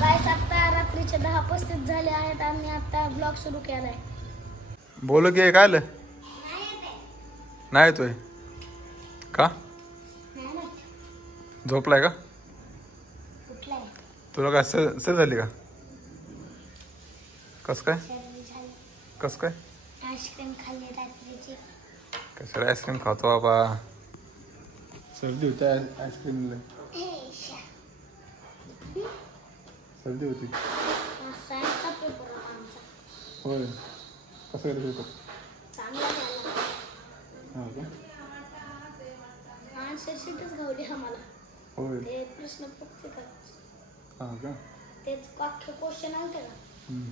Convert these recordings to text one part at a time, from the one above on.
Guys आता रात्रीचे 10:35 झाले आहेत आणि आता ब्लॉग सुरू केलाय. बोल की काय आलं नाही येतोय का झोपलाय का तुला काय सर झाली का कस काय आईस्क्रीम खाल्ली रात्रीची. कशाला आईस्क्रीम खातो बाबा सर्दी होती आईस्क्रीम सर्दी होती सायन्सचा पेपर होता आमचा. होय कसं गेलं पेपर चांगला झाला. हां का आन्सर शीटच घावली आम्हाला. होय ते प्रश्न पत्रिका हां का तेच वाक्य क्वेश्चन आलते का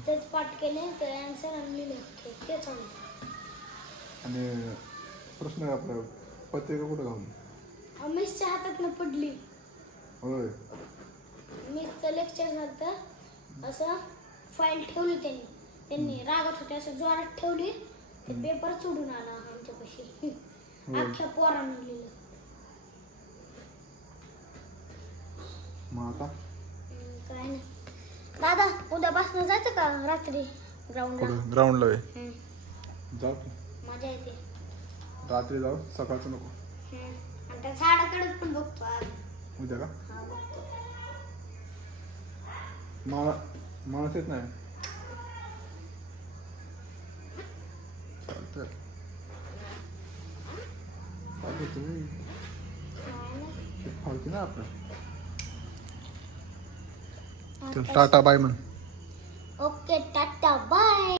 तेच पाठ केले ते आन्सर आणि लिहिले तेच आलं. आणि प्रश्न आपलं पत्रिका कुठं घालून मिसच्या हातातनं पडली. होय मिसचं लेक्चर झालं असं फाईल ठेवली त्यांनी रागात होते असं जोरात ठेवली ते पेपर सोडून आला आमच्यापाशी. अख्ख्या पोरानं लिहिलं. मग आता काय नाही दादा उद्यापासून जायचं का रात्री ग्राउंडला जाऊ की मजा येते. रात्री जाऊ सकाळचं नको आणि त्या झाडाकडे पण बघतो आज. उद्या का हा बघतो. माणूस येत नाही चालतं तुम्ही फालतू ना आपलं टाटा बाय म्हण. Okay tata bye.